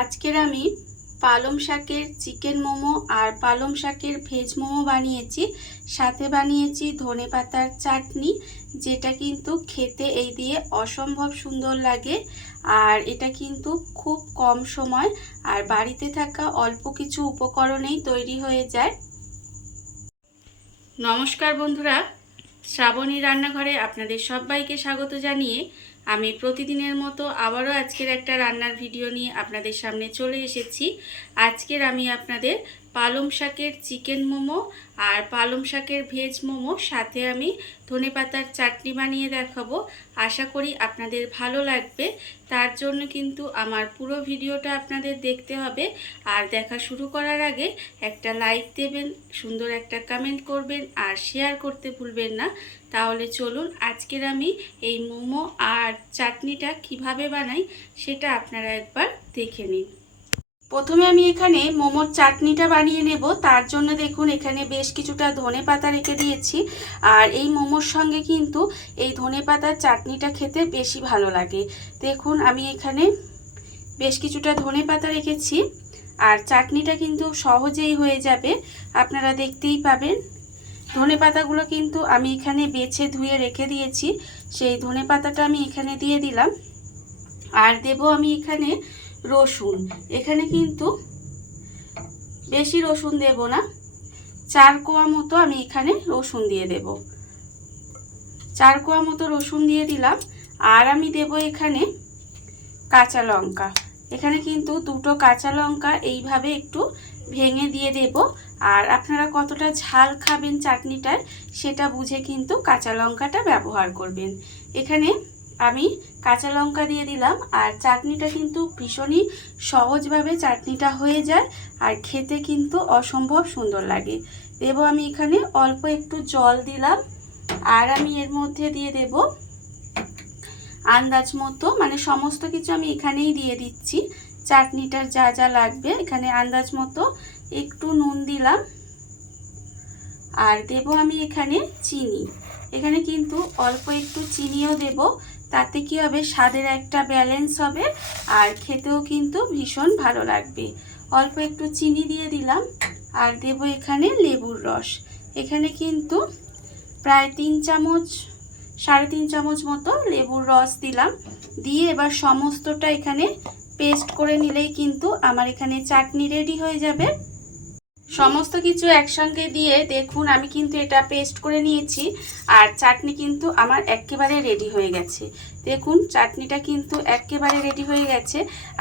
আজকের আমি পালং শাকের চিকেন মোমো আর পালং শাকের ভেজ মোমো বানিয়েছি। সাথে বানিয়েছি ধনে পাতার চাটনি, যেটা কিন্তু খেতে এই দিয়ে অসম্ভব সুন্দর লাগে আর এটা কিন্তু খুব কম সময় আর বাড়িতে থাকা অল্প কিছু উপকরণেই তৈরি হয়ে যায়। নমস্কার বন্ধুরা, শ্রাবণী রান্নাঘরে আপনাদের সবাইকে স্বাগত জানিয়ে আমি প্রতিদিনের মতো আবারও আজকের একটা রান্নার ভিডিও নিয়ে আপনাদের সামনে চলে এসেছি। আজকের আমি আপনাদের পালং শাকের চিকেন মোমো আর পালং শাকের ভেজ মোমো সাথে আমি ধনে পাতার চাটনি বানিয়ে দেখাবো। আশা করি আপনাদের ভালো লাগবে। তার জন্য কিন্তু আমার পুরো ভিডিওটা আপনাদের দেখতে হবে। আর দেখা শুরু করার আগে একটা লাইক দেবেন, সুন্দর একটা কমেন্ট করবেন আর শেয়ার করতে ভুলবেন না। তাহলে চলুন, আজকের আমি এই মোমো আর চাটনিটা কীভাবে বানাই সেটা আপনারা একবার দেখে নিন। প্রথমে আমি এখানে মোমোর চাটনিটা বানিয়ে নেব। তার জন্য দেখুন, এখানে বেশ কিছুটা ধনে পাতা রেখে দিয়েছি। আর এই মোমোর সঙ্গে কিন্তু এই ধনে পাতার চাটনিটা খেতে বেশি ভালো লাগে। দেখুন, আমি এখানে বেশ কিছুটা ধনে পাতা রেখেছি। আর চাটনিটা কিন্তু সহজেই হয়ে যাবে। আপনারা দেখতেই পাবেন। ধনে পাতাগুলো কিন্তু আমি এখানে বেছে ধুয়ে রেখে দিয়েছি। সেই ধনে পাতাটা আমি এখানে দিয়ে দিলাম। আর দেব আমি এখানে রসুন। এখানে কিন্তু বেশি রসুন দেব না। চার কোয়া মতো আমি এখানে রসুন দিয়ে দেব। চার কোয়া মতো রসুন দিয়ে দিলাম। আর আমি দেব এখানে কাঁচা লঙ্কা। এখানে কিন্তু দুটো কাঁচা লঙ্কা এইভাবে একটু ভেঙে দিয়ে দেব। আর আপনারা কতটা ঝাল খাবেন চাটনিটায়, সেটা বুঝে কিন্তু কাঁচা লঙ্কাটা ব্যবহার করবেন। এখানে আমি কাঁচা লঙ্কা দিয়ে দিলাম, আর চাটনিটা কিন্তু ভীষণই সহজভাবে চাটনিটা হয়ে যায়, আর খেতে কিন্তু অসম্ভব সুন্দর লাগে। দেবো আমি এখানে অল্প একটু জল দিলাম, আর আমি এর মধ্যে দিয়ে দেব আন্দাজ মতো মানে সমস্ত কিছু আমি এখানেই দিয়ে দিচ্ছি। চাটনিটার যা যা লাগবে, এখানে আন্দাজ মতো একটু নুন দিলাম, আর দেব আমি এখানে চিনি। এখানে কিন্তু অল্প একটু চিনিও দেব তাতে কি হবে? স্বাদের একটা ব্যালেন্স হবে আর খেতেও কিন্তু ভীষণ ভালো লাগবে। অল্প একটু চিনি দিয়ে দিলাম আর দেব এখানে লেবুর রস। এখানে কিন্তু প্রায় তিন চামচ, সাড়ে তিন চামচ মতো লেবুর রস দিলাম। দিয়ে এবার সমস্তটা এখানে পেস্ট করে নিলেই কিন্তু আমার এখানে চাটনি রেডি হয়ে যাবে। সমস্ত কিছু একসঙ্গে দিয়ে দেখুন, আমি কিন্তু এটা পেস্ট করে নিয়েছি আর চাটনি কিন্তু আমার একেবারে রেডি হয়ে গেছে। দেখুন, চাটনিটা কিন্তু একেবারে রেডি হয়ে গেছে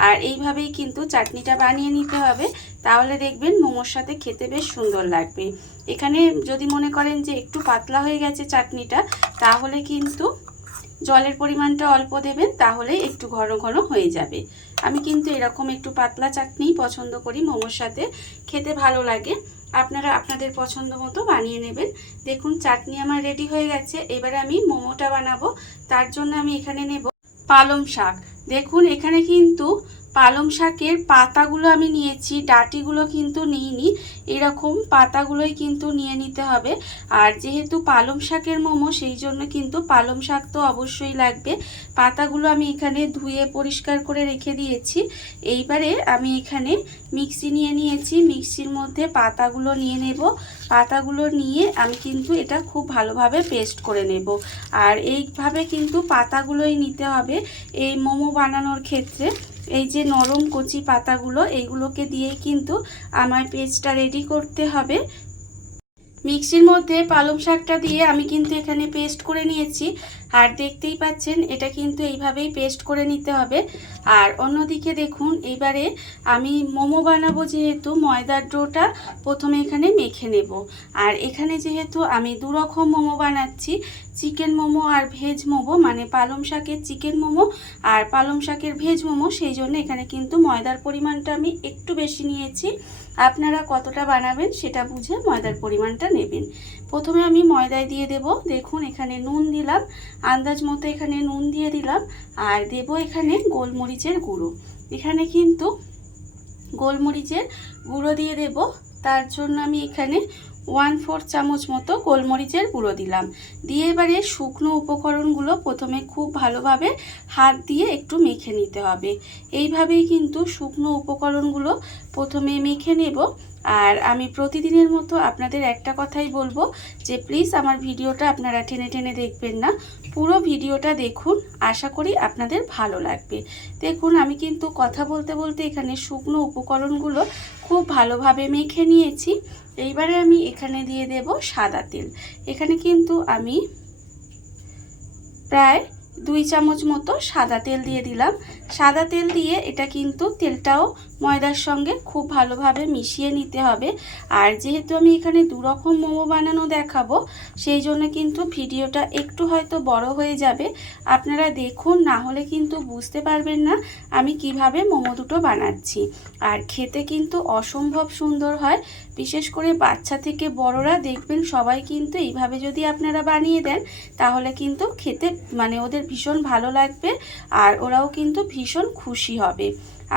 আর এইভাবেই কিন্তু চাটনিটা বানিয়ে নিতে হবে। তাহলে দেখবেন মোমোর সাথে খেতে বেশ সুন্দর লাগবে। এখানে যদি মনে করেন যে একটু পাতলা হয়ে গেছে চাটনিটা, তাহলে কিন্তু জলের পরিমাণটা অল্প দেবেন, তাহলে একটু ঘন ঘন হয়ে যাবে। আমি কিন্তু এরকম একটু পাতলা চাটনি পছন্দ করি মোমোর সাথে। খেতে ভালো লাগে। আপনারা আপনাদের পছন্দ মতো বানিয়ে নেবেন। দেখুন, চাটনি আমার রেডি হয়ে গেছে। এবার আমি মোমোটা বানাবো। তার জন্য আমি এখানে নেব পালং শাক। দেখুন, এখানে কিন্তু পালং শাকের পাতাগুলো আমি নিয়েছি, ডাটিগুলো কিন্তু নিইনি, এরকম পাতাগুলোই কিন্তু নিয়ে নিতে হবে। আর যেহেতু পালং শাকের মোমো, সেই জন্য কিন্তু পালং শাক তো অবশ্যই লাগবে। পাতাগুলো আমি এখানে ধুয়ে পরিষ্কার করে রেখে দিয়েছি। এইবারে আমি এখানে মিক্সি নিয়ে নিয়েছি। মিক্সির মধ্যে পাতাগুলো নিয়ে নেব। পাতাগুলো নিয়ে আমি কিন্তু এটা খুব ভালোভাবে পেস্ট করে নেব। আর এইভাবে কিন্তু পাতাগুলোই নিতে হবে এই মোমো বানানোর ক্ষেত্রে। এই যে নরম কচি পাতাগুলো, এইগুলোকে দিয়েই কিন্তু আমার পেস্টটা রেডি করতে হবে। মিক্সির মধ্যে পালং শাকটা দিয়ে আমি কিন্তু এখানে পেস্ট করে নিয়েছি। আর দেখতেই পাচ্ছেন, এটা কিন্তু এইভাবেই পেস্ট করে নিতে হবে। আর অন্যদিকে দেখুন, এবারে আমি মোমো বানাবো যেহেতু, ময়দার ডোটা প্রথমে এখানে মেখে নেব। আর এখানে যেহেতু আমি দুরকম মোমো বানাচ্ছি, চিকেন মোমো আর ভেজ মোমো মানে পালং শাকের চিকেন মোমো আর পালং শাকের ভেজ মোমো, সেই জন্য এখানে কিন্তু ময়দার পরিমাণটা আমি একটু বেশি নিয়েছি। আপনারা কতটা বানাবেন সেটা বুঝে ময়দার পরিমাণটা নেবেন। প্রথমে আমি ময়দায় দিয়ে দেব। দেখুন, এখানে নুন দিলাম। আন্দাজ মতো এখানে নুন দিয়ে দিলাম আর দেব এখানে গোলমরিচের গুঁড়ো। এখানে কিন্তু গোলমরিচের গুঁড়ো দিয়ে দেব। তার জন্য আমি এখানে ওয়ান ফোর চামচ মতো গোলমরিচের গুঁড়ো দিলাম। দিয়ে এবারে শুকনো উপকরণগুলো প্রথমে খুব ভালোভাবে হাত দিয়ে একটু মেখে নিতে হবে। এইভাবেই কিন্তু শুকনো উপকরণগুলো প্রথমে মেখে নেব। আর আমি প্রতিদিনের মতো আপনাদের একটা কথাই বলব যে প্লিজ আমার ভিডিওটা আপনারা টেনে টেনে দেখবেন না। পুরো ভিডিওটা দেখুন, আশা করি আপনাদের ভালো লাগবে। দেখুন, আমি কিন্তু কথা বলতে বলতে এখানে শুকনো উপকরণগুলো খুব ভালোভাবে মেখে নিয়েছি। এইবারে আমি এখানে দিয়ে দেব সাদা তেল। এখানে কিন্তু আমি প্রায় দুই চামচ মতো সাদা তেল দিয়ে দিলাম। সাদা তেল দিয়ে এটা কিন্তু তেলটাও ময়দার সঙ্গে খুব ভালোভাবে মিশিয়ে নিতে হবে। আর যেহেতু আমি এখানে দুরকম মোমো বানানো দেখাবো, সেই জন্য কিন্তু ভিডিওটা একটু হয়তো বড় হয়ে যাবে। আপনারা দেখুন, না হলে কিন্তু বুঝতে পারবেন না আমি কীভাবে মোমো দুটো বানাচ্ছি। আর খেতে কিন্তু অসম্ভব সুন্দর হয়। বিশেষ করে বাচ্চা থেকে বড়রা দেখবেন সবাই কিন্তু এইভাবে যদি আপনারা বানিয়ে দেন, তাহলে কিন্তু খেতে মানে ওদের ভীষণ ভালো লাগবে আর ওরাও কিন্তু ভীষণ খুশি হবে।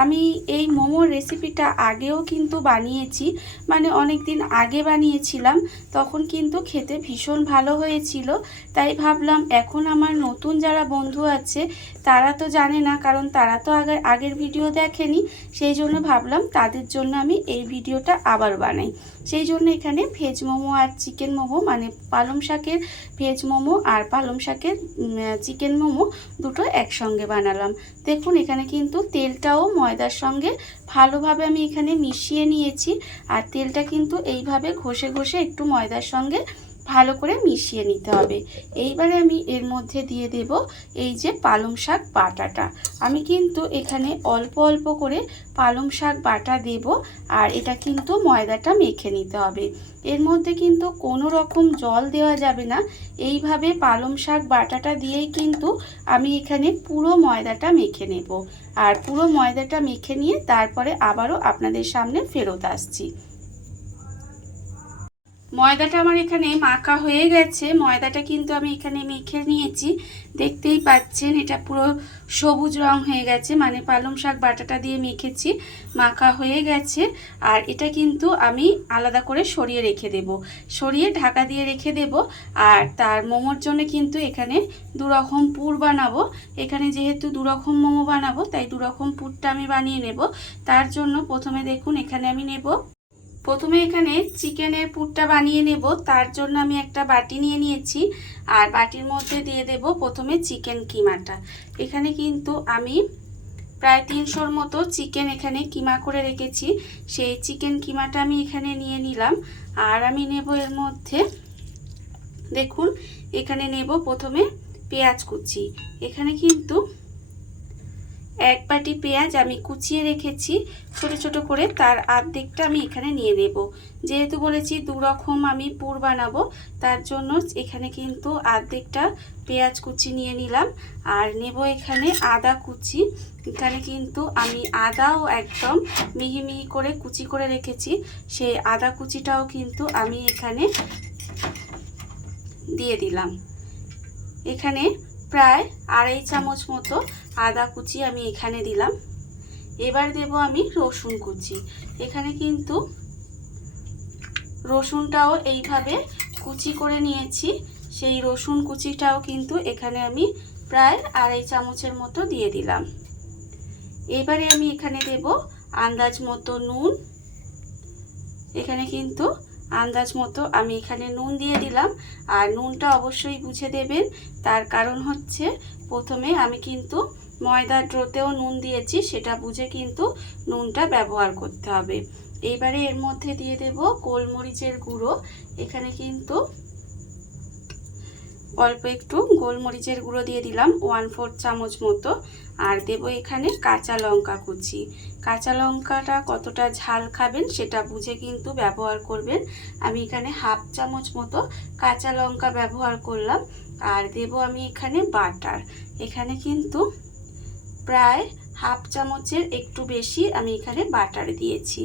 আমি এই মোমোর রেসিপিটা আগেও কিন্তু বানিয়েছি মানে অনেক দিন আগে বানিয়েছিলাম, তখন কিন্তু খেতে ভীষণ ভালো হয়েছিল। তাই ভাবলাম, এখন আমার নতুন যারা বন্ধু আছে, তারা তো জানে না, কারণ তারা তো আগে, আগের ভিডিও দেখেনি, সেই জন্য ভাবলাম তাদের জন্য আমি এই ভিডিওটা আবার বানাই। সেই জন্য এখানে ভেজ মোমো আর চিকেন মোমো মানে পালং শাকের ভেজ মোমো আর পালং শাকের চিকেন মোমো দুটো একসঙ্গে বানালাম। দেখুন, এখানে কিন্তু তেলটাও ময়দার সঙ্গে ভালোভাবে আমি এখানে মিশিয়ে নিয়েছি। আর তেলটা কিন্তু এইভাবে ঘষে ঘষে একটু ময়দার সঙ্গে ভালো করে মিশিয়ে নিতে হবে। এইবারে আমি এর মধ্যে দিয়ে দেব এই যে পালং শাক বাটাটা। আমি কিন্তু এখানে অল্প অল্প করে পালং শাক বাটা দেব আর এটা কিন্তু ময়দাটা মেখে নিতে হবে। এর মধ্যে কিন্তু কোনো রকম জল দেওয়া যাবে না। এইভাবে পালং শাক বাটাটা দিয়েই কিন্তু আমি এখানে পুরো ময়দাটা মেখে নেব। আর পুরো ময়দাটা মেখে নিয়ে তারপরে আবারও আপনাদের সামনে ফেরত আসছি। ময়দাটা আমার এখানে মাখা হয়ে গেছে। ময়দাটা কিন্তু আমি এখানে মেখে নিয়েছি। দেখতেই পাচ্ছেন, এটা পুরো সবুজ রং হয়ে গেছে। মানে পালং শাক বাটাটা দিয়ে মেখেছি, মাখা হয়ে গেছে। আর এটা কিন্তু আমি আলাদা করে সরিয়ে রেখে দেব। সরিয়ে ঢাকা দিয়ে রেখে দেব। আর তার মোমোর জন্য কিন্তু এখানে দুরকম পুর বানাবো। এখানে যেহেতু দুরকম মোমো বানাবো, তাই দুরকম পুরটা আমি বানিয়ে নেব। তার জন্য প্রথমে দেখুন, এখানে আমি নেব প্রথমে এখানে চিকেনের পুরটা বানিয়ে নেব। তার জন্য আমি একটা বাটি নিয়ে নিয়েছি। আর বাটির মধ্যে দিয়ে দেব প্রথমে চিকেন কিমাটা। এখানে কিন্তু আমি প্রায় তিনশোর মতো চিকেন এখানে কিমা করে রেখেছি। সেই চিকেন কিমাটা আমি এখানে নিয়ে নিলাম। আর আমি নেব এর মধ্যে, দেখুন, এখানে নেব প্রথমে পেঁয়াজ কুচি। এখানে কিন্তু এক বাটি পেঁয়াজ আমি কুচিয়ে রেখেছি, ছোট ছোট করে তার আর্ধেকটা আমি এখানে নিয়ে নেব। যেহেতু বলেছি দু রকম আমি পুর বানাবো, তার জন্য এখানে কিন্তু আর্ধেকটা পেঁয়াজ কুচি নিয়ে নিলাম। আর নেব এখানে আদা কুচি। এখানে কিন্তু আমি আদাও একদম মিহি মিহি করে কুচি করে রেখেছি। সেই আদা কুচিটাও কিন্তু আমি এখানে দিয়ে দিলাম। এখানে প্রায় আড়াই চামচ মতো আদা কুচি আমি এখানে দিলাম। এবার দেব আমি রসুন কুচি। এখানে কিন্তু রসুনটাও এইভাবে কুচি করে নিয়েছি। সেই রসুন কুচিটাও কিন্তু এখানে আমি প্রায় আড়াই চামচের মতো দিয়ে দিলাম। এবারে আমি এখানে দেব আন্দাজ মতো নুন। এখানে কিন্তু আন্দাজ মতো আমি এখানে নুন দিয়ে দিলাম। আর নুনটা অবশ্যই বুঝে দেবেন। তার কারণ হচ্ছে, প্রথমে আমি কিন্তু ময়দার ড্রোতেও নুন দিয়েছি, সেটা বুঝে কিন্তু নুনটা ব্যবহার করতে হবে। এইবারে এর মধ্যে দিয়ে দেব গোলমরিচের গুঁড়ো। এখানে কিন্তু অল্প একটু গোলমরিচের গুঁড়ো দিয়ে দিলাম, ওয়ান ফোর চামচ মতো। আর দেব এখানে কাঁচা লঙ্কা কুচি। কাঁচা লঙ্কাটা কতটা ঝাল খাবেন সেটা বুঝে কিন্তু ব্যবহার করবেন। আমি এখানে হাফ চামচ মতো কাঁচা লঙ্কা ব্যবহার করলাম। আর দেব আমি এখানে বাটার। এখানে কিন্তু প্রায় হাফ চামচের একটু বেশি আমি এখানে বাটার দিয়েছি।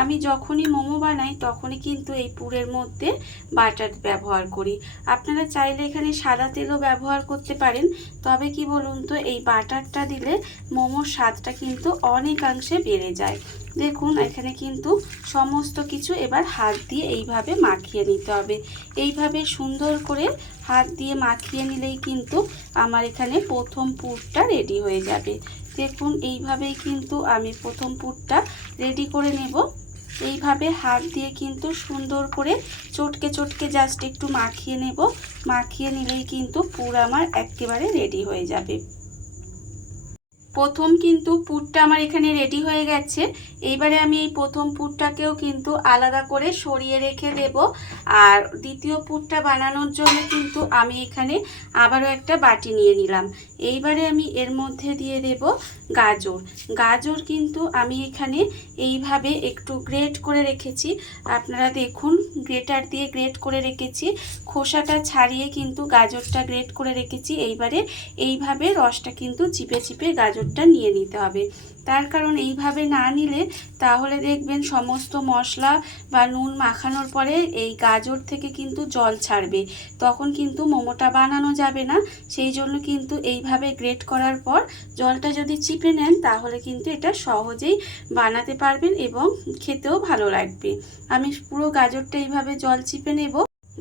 আমি যখনই মোমো বানাই তখনই কিন্তু এই পুরের মধ্যে বাটার ব্যবহার করি। আপনারা চাইলে এখানে সাদা তেলও ব্যবহার করতে পারেন। তবে কি বলুন তো, এই বাটারটা দিলে মোমোর স্বাদটা কিন্তু অনেকাংশে বেড়ে যায়। দেখুন, এখানে কিন্তু সমস্ত কিছু এবার হাত দিয়ে এইভাবে মাখিয়ে নিতে হবে। এইভাবে সুন্দর করে হাত দিয়ে মাখিয়ে নিলেই কিন্তু আমার এখানে প্রথম পুরটা রেডি হয়ে যাবে। দেখুন, এইভাবেই কিন্তু আমি প্রথম পুরটা রেডি করে নেব। এইভাবে হাত দিয়ে কিন্তু সুন্দর করে চটকে চটকে জাস্ট একটু মাখিয়ে নেব। মাখিয়ে নিলেই কিন্তু পুর আমার একেবারে রেডি হয়ে যাবে। প্রথম কিন্তু পুরটা আমার এখানে রেডি হয়ে গেছে। এইবারে আমি এই প্রথম পুরটাকেও কিন্তু আলাদা করে সরিয়ে রেখে দেব। আর দ্বিতীয় পুরটা বানানোর জন্য কিন্তু আমি এখানে আবারও একটা বাটি নিয়ে নিলাম। এইবারে আমি এর মধ্যে দিয়ে দেব গাজর। গাজর কিন্তু আমি এখানে এইভাবে একটু গ্রেট করে রেখেছি। আপনারা দেখুন গ্রেটার দিয়ে গ্রেট করে রেখেছি। খোসাটা ছাড়িয়ে কিন্তু গাজরটা গ্রেট করে রেখেছি। এইবারে এইভাবে রসটা কিন্তু চিপে চিপে গাজরটা নিয়ে নিতে হবে। তার কারণ এইভাবে না নিলে তাহলে দেখবেন সমস্ত মশলা বা নুন মাখানোর পরে এই গাজর থেকে কিন্তু জল ছাড়বে। তখন কিন্তু মোমোটা বানানো যাবে না। সেই জন্য কিন্তু এইভাবে গ্রেট করার পর জলটা যদি চিপে নেন তাহলে কিন্তু এটা সহজেই বানাতে পারবেন এবং খেতেও ভালো লাগবে। আমি পুরো গাজরটা এইভাবে জল চিপে নেব।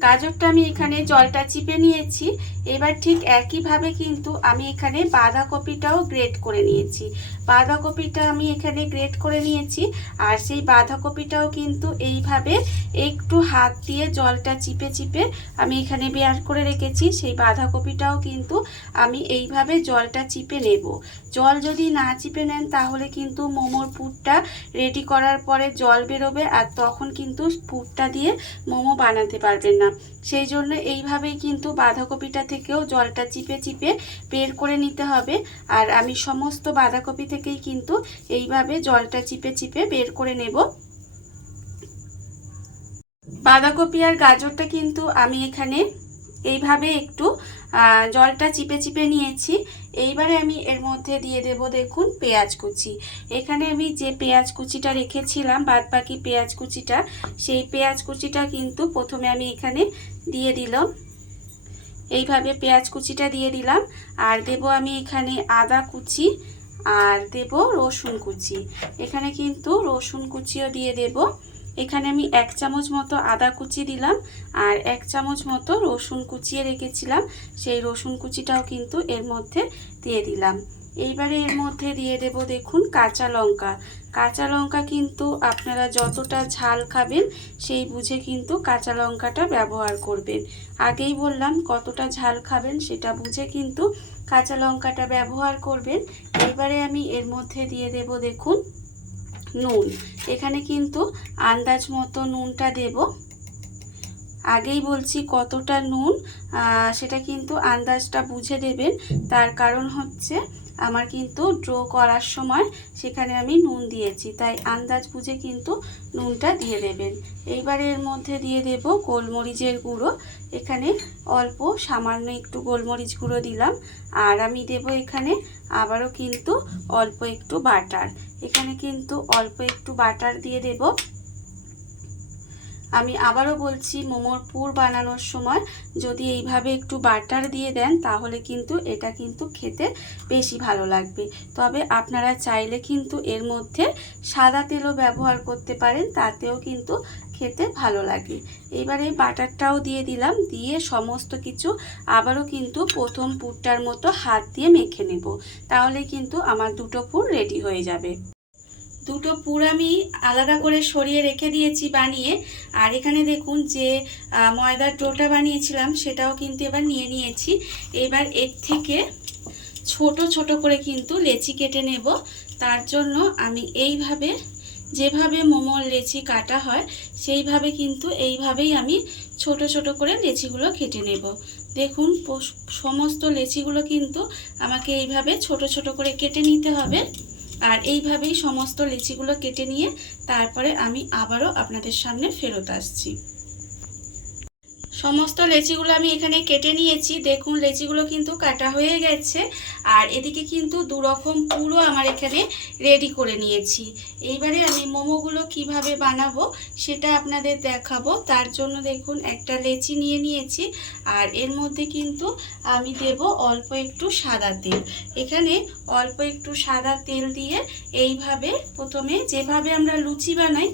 গাজরটা আমি এখানে জলটা চিপে নিয়েছি। এবার ঠিক একইভাবে কিন্তু আমি এখানে বাঁধাকপিটাও গ্রেট করে নিয়েছি। বাঁধাকপিটা আমি এখানে গ্রেট করে নিয়েছি আর সেই বাঁধাকপিটাও কিন্তু এইভাবে একটু হাত দিয়ে জলটা চিপে চিপে আমি এখানে বেয়ার করে রেখেছি। সেই বাঁধাকপিটাও কিন্তু আমি এইভাবে জলটা চিপে নেব। জল যদি না চিপে নেন তাহলে কিন্তু মোমোর পুরটা রেডি করার পরে জল বেরোবে আর তখন কিন্তু পুরটা দিয়ে মোমো বানাতে পারবেন না। সেই জন্য এইভাবেই কিন্তু বাঁধাকপিটা থেকেও জলটা চিপে চিপে বের করে নিতে হবে। আর আমি সমস্ত বাঁধাকপি থেকেই কিন্তু এইভাবে জলটা চিপে চিপে বের করে নেব। বাঁধাকপি আর গাজরটা কিন্তু আমি এখানে এইভাবে একটু জলটা চিপে চিপে নিয়েছি। এইবারে আমি এর মধ্যে দিয়ে দেব দেখুন পেঁয়াজ কুচি। এখানে আমি যে পেঁয়াজ কুচিটা রেখেছিলাম বাদ বাকি পেঁয়াজ কুচিটা, সেই পেঁয়াজ কুচিটা কিন্তু প্রথমে আমি এখানে দিয়ে দিলাম। এইভাবে পেঁয়াজ কুচিটা দিয়ে দিলাম। আর দেব আমি এখানে আদা কুচি, আর দেব রসুন কুচি। এখানে কিন্তু রসুন কুচিও দিয়ে দেব। এখানে আমি এক চামচ মতো আদা কুচি দিলাম আর এক চামচ মতো রসুন কুচিয়ে রেখেছিলাম। সেই রসুন কুচিটাও কিন্তু এর মধ্যে দিয়ে দিলাম। এইবারে এর মধ্যে দিয়ে দেব দেখুন কাঁচা লঙ্কা। কাঁচা লঙ্কা কিন্তু আপনারা যতটা ঝাল খাবেন সেই বুঝে কিন্তু কাঁচা লঙ্কাটা ব্যবহার করবেন। আগেই বললাম কতটা ঝাল খাবেন সেটা বুঝে কিন্তু কাঁচা লঙ্কাটা ব্যবহার করবেন। এবারে আমি এর মধ্যে দিয়ে দেব দেখুন নুন। এখানে কিন্তু আন্দাজ মতো নুনটা দেব। আগেই বলছি কতটা নুন সেটা কিন্তু আন্দাজটা বুঝে দেবেন। তার কারণ হচ্ছে আমার কিন্তু ড্র করার সময় সেখানে আমি নুন দিয়েছি, তাই আন্দাজ বুঝে কিন্তু নুনটা দিয়ে দেবেন। এইবারে এর মধ্যে দিয়ে দেব গোলমরিচের গুঁড়ো। এখানে অল্প সামান্য একটু গোলমরিচ গুঁড়ো দিলাম। আর আমি দেব এখানে আবারও কিন্তু অল্প একটু বাটার। এখানে কিন্তু অল্প একটু বাটার দিয়ে দেব। আমি আবারও বলছি, মোমোর পুর বানানোর সময় যদি এইভাবে একটু বাটার দিয়ে দেন, তাহলে কিন্তু এটা কিন্তু খেতে বেশি ভালো লাগবে। তবে আপনারা চাইলে কিন্তু এর মধ্যে সাদা তেলও ব্যবহার করতে পারেন, তাতেও কিন্তু খেতে ভালো লাগে। এবারে বাটারটাও দিয়ে দিলাম, দিয়ে সমস্ত কিছু আবারও কিন্তু প্রথম পুরটার মতো হাত দিয়ে মেখে নেব। তাহলে কিন্তু আমার দুটো পুর রেডি হয়ে যাবে। দুটো পুর আমি আলাদা করে সরিয়ে রেখে দিয়েছি বানিয়ে। আর এখানে দেখুন যে ময়দার ডোটা বানিয়েছিলাম, সেটাও কিন্তু এবার নিয়ে নিয়েছি। এবার এর থেকে ছোট ছোট করে কিন্তু লেচি কেটে নেব। তার জন্য আমি এইভাবে যেভাবে মোমোর লেচি কাটা হয়, সেইভাবে কিন্তু এইভাবেই আমি ছোট ছোট করে লেচিগুলো কেটে নেব। দেখুন সমস্ত লেচিগুলো কিন্তু আমাকে এইভাবে ছোট ছোট করে কেটে নিতে হবে। আর এইভাবেই সমস্ত লেচিগুলো কেটে নিয়ে তারপরে আমি আবারও আপনাদের সামনে ফেরত আসছি। সমস্ত লেচিগুলো আমি এখানে কেটে নিয়েছি। দেখুন, লেচিগুলো কিন্তু কাটা হয়ে গেছে। আর এদিকে কিন্তু দুরকম পুরো আমার এখানে রেডি করে নিয়েছি। এইবারে আমি মোমোগুলো কীভাবে বানাবো সেটা আপনাদের দেখাবো। তার জন্য দেখুন, একটা লেচি নিয়ে নিয়েছি। আর এর মধ্যে কিন্তু আমি দেব অল্প একটু সাদা তেল। এখানে অল্প একটু সাদা তেল দিয়ে এইভাবে প্রথমে যেভাবে আমরা লুচি বানাই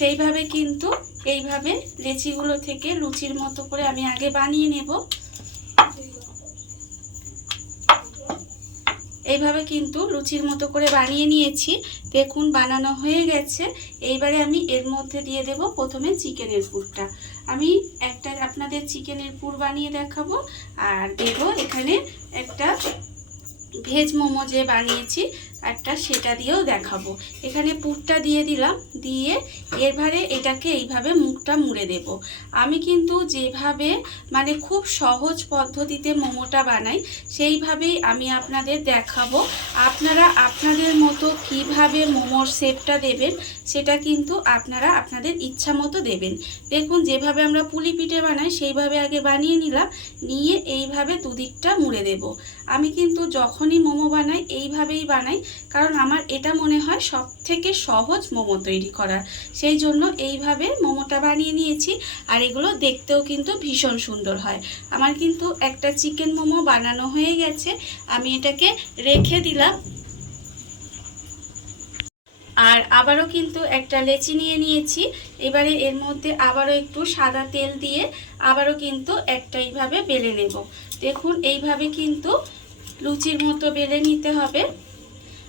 সেইভাবে কিন্তু এইভাবে লেচিগুলো থেকে লুচির মতো করে আমি আগে বানিয়ে নেব। এইভাবে কিন্তু লুচির মতো করে বানিয়ে নিয়েছি। দেখুন, বানানো হয়ে গেছে। এইবারে আমি এর মধ্যে দিয়ে দেব প্রথমে চিকেনের পুরটা। আমি একটা আপনাদের চিকেনের পুর বানিয়ে দেখাবো। আর দেব এখানে একটা ভেজ মোমো যে বানিয়েছি একটা সেটা দিয়েও দেখাবো। এখানে পুরটা দিয়ে দিলাম, দিয়ে এবারে এটাকে এইভাবে মুখটা মুড়ে দেব। আমি কিন্তু যেভাবে মানে খুব সহজ পদ্ধতিতে মোমোটা বানাই, সেইভাবেই আমি আপনাদের দেখাবো। আপনারা আপনাদের মতো কীভাবে মোমোর শেপটা দেবেন, সেটা কিন্তু আপনারা আপনাদের ইচ্ছা মতো দেবেন। দেখুন, যেভাবে আমরা পুলি পিঠে বানাই, সেইভাবে আগে বানিয়ে নিলাম, নিয়ে এইভাবে দুদিকটা মুড়ে দেব। আমি কিন্তু যখনই মোমো বানাই, এইভাবেই বানাই কারণ আমার এটা মনে হয় সব থেকে সহজ মোমো তৈরি করার। সেই জন্য এইভাবে মোমোটা বানিয়ে নিয়েছি, আর এগুলো দেখতেও কিন্তু ভীষণ সুন্দর হয়। আমার কিন্তু একটা চিকেন মোমো বানানো হয়ে গেছে, আমি এটাকে রেখে দিলাম। আর আবারও কিন্তু একটা লেচি নিয়ে নিয়েছি, এবারে এর মধ্যে আবারও একটু সাদা তেল দিয়ে আবারও কিন্তু একটা এইভাবে বেলে নেব। দেখুন, এইভাবে কিন্তু লুচির মতো বেলে নিতে হবে।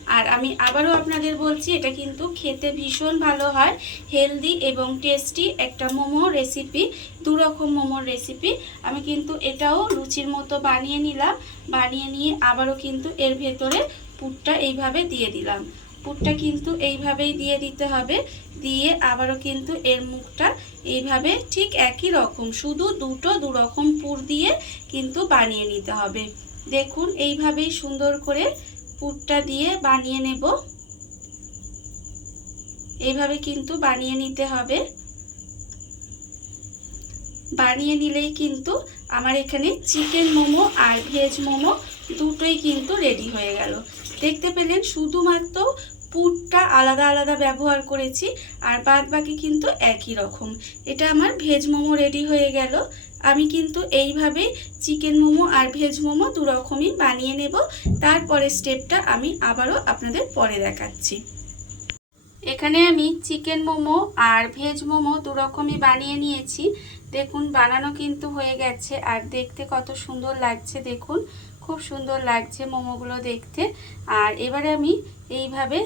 আর আমি আবারও আপনাদের বলছি, এটা কিন্তু খেতে ভীষণ ভালো হয়, হেলদি এবং টেস্টি একটা মোমো রেসিপি দু রকম মোমোর রেসিপি। আমি কিন্তু এটাও লুচির মতো বানিয়ে নিলাম, বানিয়ে নিয়ে আবারও কিন্তু এর ভেতরে পুরটা এইভাবে দিয়ে দিলাম। পুরটা কিন্তু এইভাবেই দিয়ে দিতে হবে, দিয়ে আবারও কিন্তু এর মুখটা এইভাবে ঠিক একই রকম, শুধু দুটো দু রকম পুর দিয়ে কিন্তু বানিয়ে নিতে হবে। দেখুন, এইভাবেই সুন্দর করে পুরটা দিয়ে বানিয়ে নেব। এইভাবে কিন্তু বানিয়ে নিতে হবে। বানিয়ে নিলেই কিন্তু আমার এখানে চিকেন মোমো আর ভেজ মোমো দুটোই কিন্তু রেডি হয়ে গেল। দেখতে পেলেন শুধুমাত্র পুরটা আলাদা আলাদা ব্যবহার করেছি, আর বাদ বাকি কিন্তু একই রকম। এটা আমার ভেজ মোমো রেডি হয়ে গেল। আমি কিন্তু এইভাবে চিকেন মোমো আর ভেজ মোমো দু রকমই বানিয়ে নেব। তারপরে স্টেপটা আমি আবারও আপনাদের পরে দেখাচ্ছি। এখানে আমি চিকেন মোমো আর ভেজ মোমো দু রকমই বানিয়ে নিয়েছি। দেখুন, বানানো কিন্তু হয়ে গেছে আর দেখতে কত সুন্দর লাগছে, দেখুন। খুব সুন্দর লাগছে মোমোগুলো দেখতে। আর এবারে আমি এইভাবে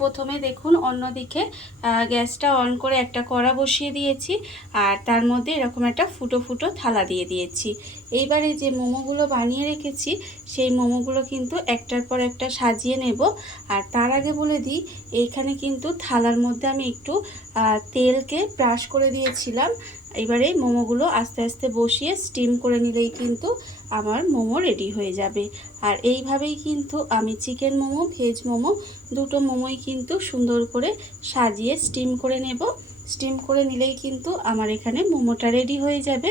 প্রথমে দেখুন, অন্যদিকে গ্যাসটা অন করে একটা কড়া বসিয়ে দিয়েছি, আর তার মধ্যে এরকম একটা ফুটো ফুটো থালা দিয়ে দিয়েছি। এইবারে যে মোমোগুলো বানিয়ে রেখেছি, সেই মোমোগুলো কিন্তু একটার পর একটা সাজিয়ে নেব। আর তার আগে বলে দিই, এইখানে কিন্তু থালার মধ্যে আমি একটু তেলকে ব্রাশ করে দিয়েছিলাম। এবারে মোমোগুলো আস্তে আস্তে বসিয়ে স্টিম করে নিলেই কিন্তু আমার মোমো রেডি হয়ে যাবে। আর এইভাবেই কিন্তু আমি চিকেন মোমো ভেজ মোমো দুটো মোমোই কিন্তু সুন্দর করে সাজিয়ে স্টিম করে নেব। স্টিম করে নিলেই কিন্তু আমার এখানে মোমোটা রেডি হয়ে যাবে।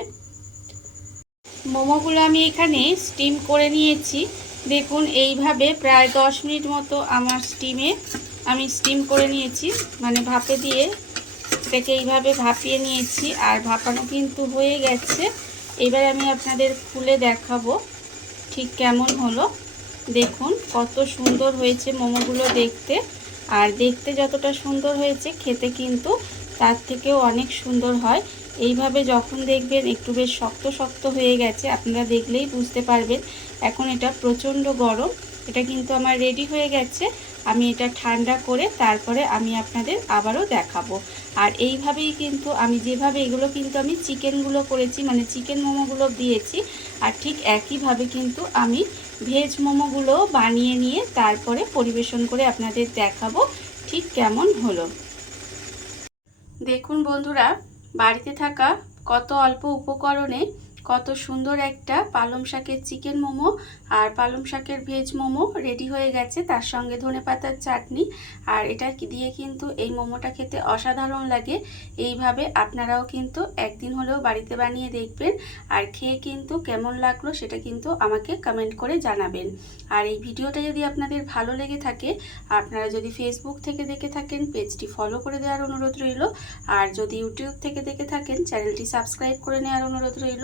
মোমোগুলো আমি এখানে স্টিম করে নিয়েছি। দেখুন, এইভাবে প্রায় দশ মিনিট মতো আমার স্টিমে আমি স্টিম করে নিয়েছি। মানে ভাপে দিয়ে এটাকে এইভাবে ভাপিয়ে নিয়েছি। আর ভাপানো কিন্তু হয়ে গেছে। এবার আমি আপনাদের খুলে দেখাবো ঠিক কেমন হলো। দেখুন কত সুন্দর হয়েছে মোমোগুলো দেখতে। আর দেখতে যতটা সুন্দর হয়েছে খেতে কিন্তু তার থেকেও অনেক সুন্দর হয়। এইভাবে যখন দেখবেন একটু বেশ শক্ত শক্ত হয়ে গেছে, আপনারা দেখলেই বুঝতে পারবেন। এখন এটা প্রচণ্ড গরম, এটা কিন্তু আমার রেডি হয়ে গেছে। আমি এটা ঠান্ডা করে তারপরে আমি আপনাদের আবারও দেখাবো। আর এইভাবেই কিন্তু আমি যেভাবে এগুলো কিন্তু আমি চিকেনগুলো করেছি মানে চিকেন মোমোগুলো দিয়েছি, আর ঠিক একইভাবে কিন্তু আমি ভেজ মোমোগুলো বানিয়ে নিয়ে তারপরে পরিবেশন করে আপনাদের দেখাবো ঠিক কেমন হলো। দেখুন বন্ধুরা, বাড়িতে থাকা কত অল্প উপকরণে কত সুন্দর একটা পালং শাকের চিকেন মোমো আর পালং শাকের ভেজ মোমো রেডি হয়ে গেছে, তার সঙ্গে ধনে পাতার চাটনি। আর এটা দিয়ে কিন্তু এই মোমোটা খেতে অসাধারণ লাগে, এইভাবে আপনারাও কিন্তু একদিন হলেও বাড়িতে বানিয়ে দেখবেন। আর খেয়ে কিন্তু কেমন লাগল সেটা কিন্তু আমাকে কমেন্ট করে জানাবেন। আর এই ভিডিওটা যদি আপনাদের ভালো লেগে থাকে, আপনারা যদি ফেসবুক থেকে দেখে থাকেন, পেজটি ফলো করে দেওয়ার অনুরোধ রইল। আর যদি ইউটিউব থেকে দেখে থাকেন চ্যানেলটি সাবস্ক্রাইব করে নেওয়ার অনুরোধ রইল।